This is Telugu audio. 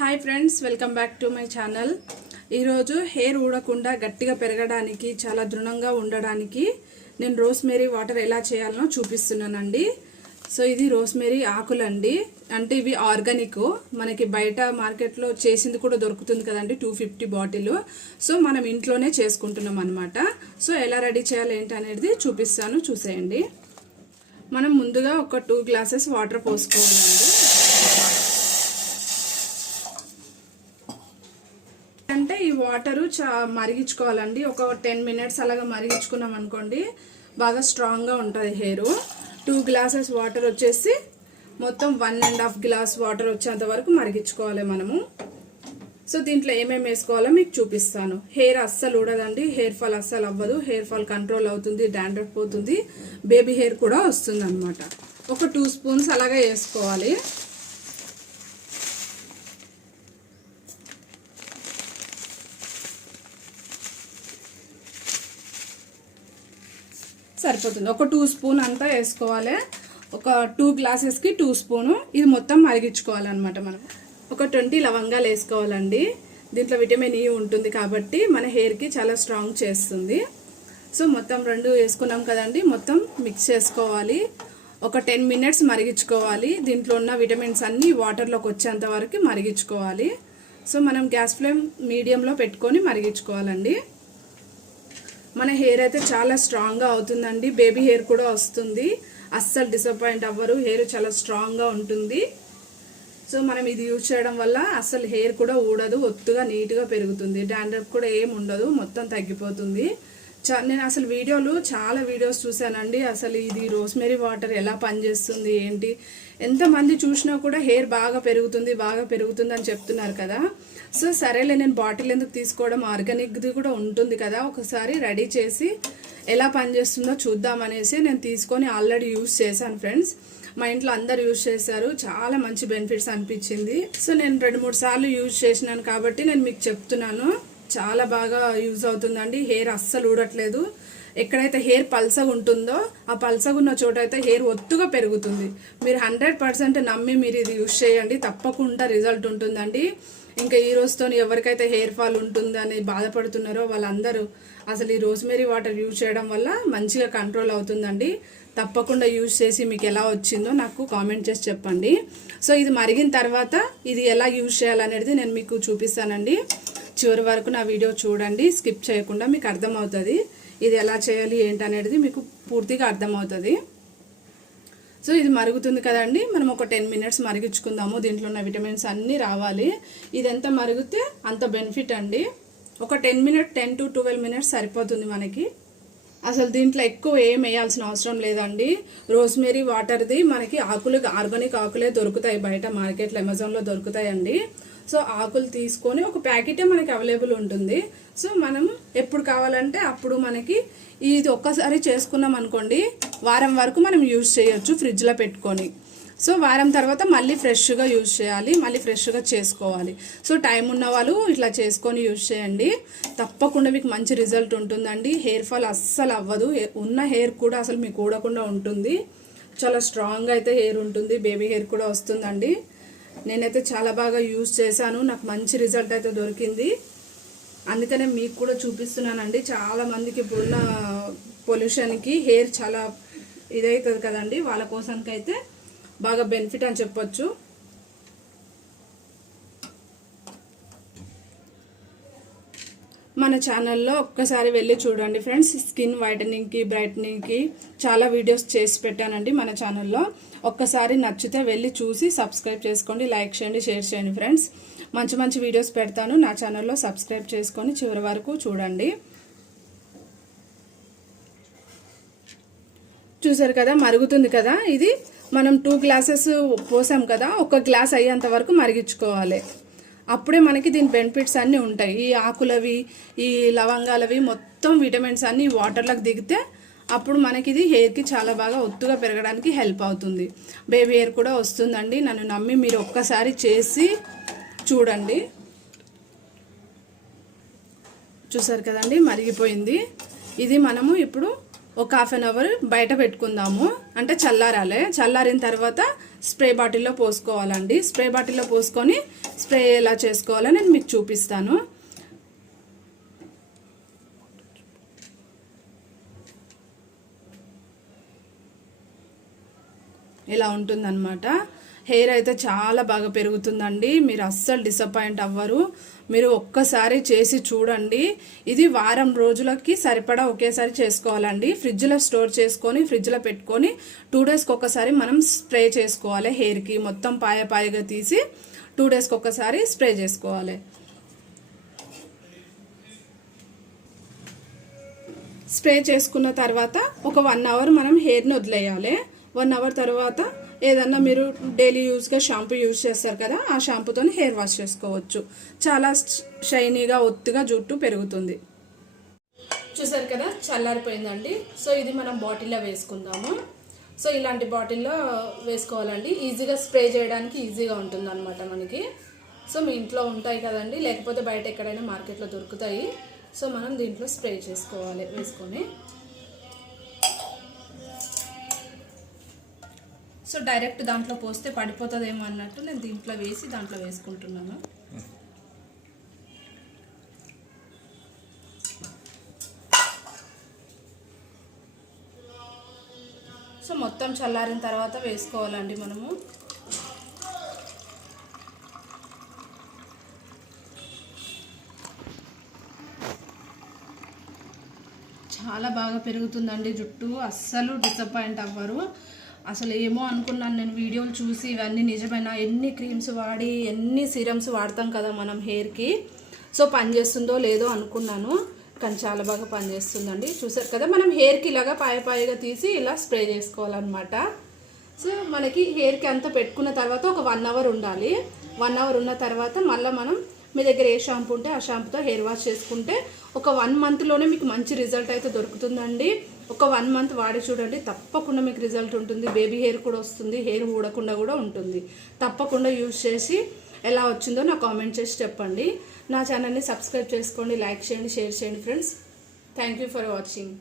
Hi friends welcome back to my channel. ఈరోజు హెయిర్ ఊడకుండా గట్టిగా పెరగడానికి చాలా దృఢంగా ఉండడానికి నేను రోస్మేరీ వాటర్ ఎలా చేయాలనో చూపిస్తున్నానండి. సో ఇది రోస్మేరీ ఆకులండి. అంటే ఇవి ఆర్గానిక్. మనకి బయట మార్కెట్లో చేసింది కూడా దొరుకుతుంది కదండి టూ ఫిఫ్టీ బాటిల్. సో మనం ఇంట్లోనే చేసుకుంటున్నాం అనమాట సో ఎలా రెడీ చేయాలి ఏంటి అనేది చూపిస్తాను చూసేయండి. మనం ముందుగా ఒక టూ గ్లాసెస్ వాటర్ పోసుకోవాలండి అంటే ఈ వాటరు చా మరిగించుకోవాలండి. ఒక టెన్ మినిట్స్ అలాగా మరిగించుకున్నాం అనుకోండి బాగా స్ట్రాంగ్గా ఉంటుంది హెయిర్. టూ గ్లాసెస్ వాటర్ వచ్చేసి మొత్తం one and half glass water వచ్చేంత వరకు మరిగించుకోవాలి మనము. సో దీంట్లో ఏమేమి వేసుకోవాలో మీకు చూపిస్తాను. హెయిర్ అస్సలు ఉండదండి హెయిర్ ఫాల్ అస్సలు అవ్వదు. హెయిర్ ఫాల్ కంట్రోల్ అవుతుంది డాండ్రఫ్ పోతుంది. బేబీ హెయిర్ కూడా వస్తుంది అనమాట ఒక టూ స్పూన్స్ అలాగే వేసుకోవాలి. సరిపోతుంది. ఒక టూ స్పూన్ అంతా వేసుకోవాలి. ఒక టూ గ్లాసెస్కి టూ స్పూను ఇది మొత్తం మరిగించుకోవాలన్నమాట మనం. ఒక ట్వంటీ లవంగాలు వేసుకోవాలండి. దీంట్లో విటమిన్ ఈ e ఉంటుంది కాబట్టి మన హెయిర్కి చాలా స్ట్రాంగ్ చేస్తుంది. సో మొత్తం రెండు వేసుకున్నాం కదండి. మొత్తం మిక్స్ చేసుకోవాలి. ఒక టెన్ మినిట్స్ మరిగించుకోవాలి. దీంట్లో ఉన్న విటమిన్స్ అన్నీ వాటర్లోకి వచ్చేంత వరకు మరిగించుకోవాలి. సో మనం గ్యాస్ ఫ్లేమ్ మీడియంలో పెట్టుకొని మరిగించుకోవాలండి. మన హెయిర్ అయితే చాలా స్ట్రాంగ్గా అవుతుందండి. బేబీ హెయిర్ కూడా వస్తుంది. అస్సలు డిసప్పాయింట్ అవ్వరు. హెయిర్ చాలా స్ట్రాంగ్గా ఉంటుంది. సో మనం ఇది యూజ్ చేయడం వల్ల అస్సలు హెయిర్ కూడా ఊడదు. ఒత్తుగా నీట్గా పెరుగుతుంది. డాండ్రఫ్ కూడా ఏం ఉండదు. మొత్తం తగ్గిపోతుంది. నేను అసలు వీడియోలు చాలా వీడియోస్ చూశానండి. అసలు ఇది రోస్మెరీ వాటర్ ఎలా పనిచేస్తుంది ఏంటి? ఎంతమంది చూసినా కూడా హెయిర్ బాగా పెరుగుతుంది బాగా పెరుగుతుంది అని చెప్తున్నారు కదా. సో సరేలే నేను బాటిల్ ఎందుకు తీసుకోవడం? ఆర్గానిక్ది కూడా ఉంటుంది కదా ఒకసారి రెడీ చేసి ఎలా పనిచేస్తుందో చూద్దామనేసి నేను తీసుకొని ఆల్రెడీ యూస్ చేశాను ఫ్రెండ్స్. మా ఇంట్లో అందరు యూజ్ చేశారు చాలా మంచి బెనిఫిట్స్ అనిపించింది. సో నేను రెండు మూడు సార్లు యూజ్ చేసినాను కాబట్టి నేను మీకు చెప్తున్నాను చాలా బాగా యూజ్ అవుతుందండి. హెయిర్ అస్సలు ఊడట్లేదు. ఎక్కడైతే హెయిర్ పల్సగా ఉంటుందో ఆ పల్సగా ఉన్న చోట అయితే హెయిర్ ఒత్తుగా పెరుగుతుంది. మీరు హండ్రెడ్ పర్సెంట్ నమ్మి మీరు ఇది యూజ్ చేయండి తప్పకుండా రిజల్ట్ ఉంటుందండి. ఇంకా ఈ రోజుతో ఎవరికైతే హెయిర్ ఫాల్ ఉంటుందని బాధపడుతున్నారో వాళ్ళందరూ అసలు ఈ రోజ్మేరీ వాటర్ యూజ్ చేయడం వల్ల మంచిగా కంట్రోల్ అవుతుందండి. తప్పకుండా యూజ్ చేసి మీకు ఎలా వచ్చిందో నాకు కామెంట్ చేసి చెప్పండి. సో ఇది మరిగిన తర్వాత ఇది ఎలా యూజ్ చేయాలనేది నేను మీకు చూపిస్తానండి. చివరి వరకు నా వీడియో చూడండి స్కిప్ చేయకుండా మీకు అర్థమవుతుంది. ఇది ఎలా చేయాలి ఏంటనేది మీకు పూర్తిగా అర్థమవుతుంది. సో ఇది మరుగుతుంది కదండి. మనం ఒక టెన్ మినిట్స్ మరిగించుకుందాము. దీంట్లో ఉన్న విటమిన్స్ అన్నీ రావాలి. ఇది ఎంత మరిగితే అంత బెనిఫిట్ అండి. ఒక ten minute ten to twelve minutes సరిపోతుంది మనకి. అసలు దీంట్లో ఎక్కువ ఏం వేయాల్సిన అవసరం లేదండి. రోజ్మేరీ వాటర్ది మనకి ఆకులు ఆర్గానిక్ ఆకులే దొరుకుతాయి బయట మార్కెట్లో అమెజాన్లో దొరుకుతాయండి. సో ఆకులు తీసుకొని ఒక ప్యాకెటే మనకి అవైలబుల్ ఉంటుంది. సో మనం ఎప్పుడు కావాలంటే అప్పుడు మనకి ఇది ఒక్కసారి చేసుకున్నాం అనుకోండి వారం వరకు మనం యూజ్ చేయొచ్చు ఫ్రిడ్జ్లో పెట్టుకొని. సో వారం తర్వాత మళ్ళీ ఫ్రెష్గా యూజ్ చేయాలి మళ్ళీ ఫ్రెష్గా చేసుకోవాలి. సో టైం ఉన్న వాళ్ళు ఇట్లా చేసుకొని యూజ్ చేయండి. తప్పకుండా మీకు మంచి రిజల్ట్ ఉంటుందండి. హెయిర్ ఫాల్ అస్సలు అవ్వదు. ఉన్న హెయిర్ కూడా అసలు మీకు ఊడకుండా ఉంటుంది. చాలా స్ట్రాంగ్ అయితే హెయిర్ ఉంటుంది బేబీ హెయిర్ కూడా వస్తుందండి. నేనైతే చాలా బాగా యూజ్ చేశాను. నాకు మంచి రిజల్ట్ అయితే దొరికింది. అందుకనే మీకు కూడా చూపిస్తున్నానండి. చాలా మందికి ఇప్పుడున్న పొల్యూషన్కి హెయిర్ చాలా ఇదవుతుంది కదండి. వాళ్ళ కోసానికైతే బాగా బెనిఫిట్ అని చెప్పొచ్చు. మన ఛానల్లో ఒక్కసారి వెళ్ళి చూడండి ఫ్రెండ్స్. స్కిన్ వైటనింగ్కి బ్రైటనింగ్కి చాలా వీడియోస్ చేసి పెట్టానండి మన ఛానల్లో ఒక్కసారి నచ్చితే వెళ్ళి చూసి సబ్స్క్రైబ్ చేసుకోండి లైక్ చేయండి షేర్ చేయండి ఫ్రెండ్స్. మంచి మంచి వీడియోస్ పెడతాను. నా ఛానల్లో సబ్స్క్రైబ్ చేసుకొని చివరి వరకు చూడండి. చూసారు కదా మరుగుతుంది కదా ఇది. మనం టూ గ్లాసెస్ పోసాం కదా ఒక గ్లాస్ అయ్యేంత వరకు మరిగించుకోవాలి. అప్పుడే మనకి దీని బెనిఫిట్స్ అన్నీ ఉంటాయి. ఈ ఆకులవి ఈ లవంగాలవి మొత్తం విటమిన్స్ అన్నీ వాటర్లోకి దిగితే అప్పుడు మనకి ఇది హెయిర్కి చాలా బాగా ఒత్తుగా పెరగడానికి హెల్ప్ అవుతుంది. బేబీ హెయిర్ కూడా వస్తుందండి. నన్ను నమ్మి మీరు ఒక్కసారి చేసి చూడండి. చూసారు కదండి? మరిగిపోయింది. ఇది మనము ఇప్పుడు ఒక హాఫ్ అన్ అవర్ బయట పెట్టుకుందాము. అంటే చల్లారాలే. చల్లారిన తర్వాత స్ప్రే బాటిల్లో పోసుకోవాలండి. స్ప్రే బాటిల్లో పోసుకొని స్ప్రే ఎలా చేసుకోవాలో నేను మీకు చూపిస్తాను. ఇలా ఉంటుందన్నమాట. హెయిర్ అయితే చాలా బాగా పెరుగుతుందండి. మీరు అస్సలు డిసప్పాయింట్ అవ్వరు. మీరు ఒక్కసారి చేసి చూడండి. ఇది వారం రోజులకి సరిపడా ఒకేసారి చేసుకోవాలండి. ఫ్రిడ్జ్లో స్టోర్ చేసుకొని ఫ్రిడ్జ్లో పెట్టుకొని టూ డేస్కి ఒక్కసారి మనం స్ప్రే చేసుకోవాలి హెయిర్కి. మొత్తం పాయ పాయగా తీసి టూ డేస్కి ఒక్కసారి స్ప్రే చేసుకోవాలి. స్ప్రే చేసుకున్న తర్వాత ఒక వన్ అవర్ మనం హెయిర్ని వదిలేయాలి. వన్ అవర్ తర్వాత ఏదన్నా మీరు డైలీ యూస్గా షాంపూ యూజ్ చేస్తారు కదా ఆ షాంపూతో హెయిర్ వాష్ చేసుకోవచ్చు. చాలా షైనీగా ఒత్తుగా జుట్టు పెరుగుతుంది. చూసారు కదా చల్లారిపోయిందండి. సో ఇది మనం బాటిల్లో వేసుకుందాము. సో ఇలాంటి బాటిల్లో వేసుకోవాలండి. ఈజీగా స్ప్రే చేయడానికి ఈజీగా ఉంటుంది అనమాట మనకి. సో మీ ఇంట్లో ఉంటాయి కదండి. లేకపోతే బయట ఎక్కడైనా మార్కెట్లో దొరుకుతాయి. సో మనం దీంట్లో స్ప్రే చేసుకోవాలి వేసుకొని. సో డైరెక్ట్ దాంట్లో పోస్తే పడిపోతుందేమో అన్నట్టు నేను దీంట్లో వేసి దాంట్లో వేసుకుంటున్నాను. సో మొత్తం చల్లారిన తర్వాత వేసుకోవాలండి మనము. చాలా బాగా పెరుగుతుందండి జుట్టు. అస్సలు డిసప్పాయింట్ అవ్వరు. అసలు ఏమో అనుకున్నాను నేను వీడియోలు చూసి ఇవన్నీ నిజమైన? ఎన్ని క్రీమ్స్ వాడి ఎన్ని సీరమ్స్ వాడతాం కదా మనం హెయిర్కి సో పనిచేస్తుందో లేదో అనుకున్నాను. కానీ చాలా బాగా పనిచేస్తుందండి. చూసారు కదా మనం హెయిర్కి ఇలాగా పాయపాయగా తీసి ఇలా స్ప్రే చేసుకోవాలన్నమాట. సో మనకి హెయిర్కి అంతా పెట్టుకున్న తర్వాత ఒక వన్ అవర్ ఉండాలి. వన్ అవర్ ఉన్న తర్వాత మళ్ళీ మనం మీ దగ్గర ఏ షాంపూ ఉంటే ఆ షాంపూతో హెయిర్ వాష్ చేసుకుంటే ఒక వన్ మంత్లోనే మీకు మంచి రిజల్ట్ అయితే దొరుకుతుందండి. ఒక వన్ మంత్ వాడి చూడండి తప్పకుండా మీకు రిజల్ట్ ఉంటుంది. బేబీ హెయిర్ కూడా వస్తుంది హెయిర్ ఊడకుండా కూడా ఉంటుంది. తప్పకుండా యూజ్ చేసి ఎలా వచ్చిందో నాకు కామెంట్ చేసి చెప్పండి. నా ఛానల్ని సబ్స్క్రైబ్ చేసుకోండి లైక్ చేయండి షేర్ చేయండి friends thank you for watching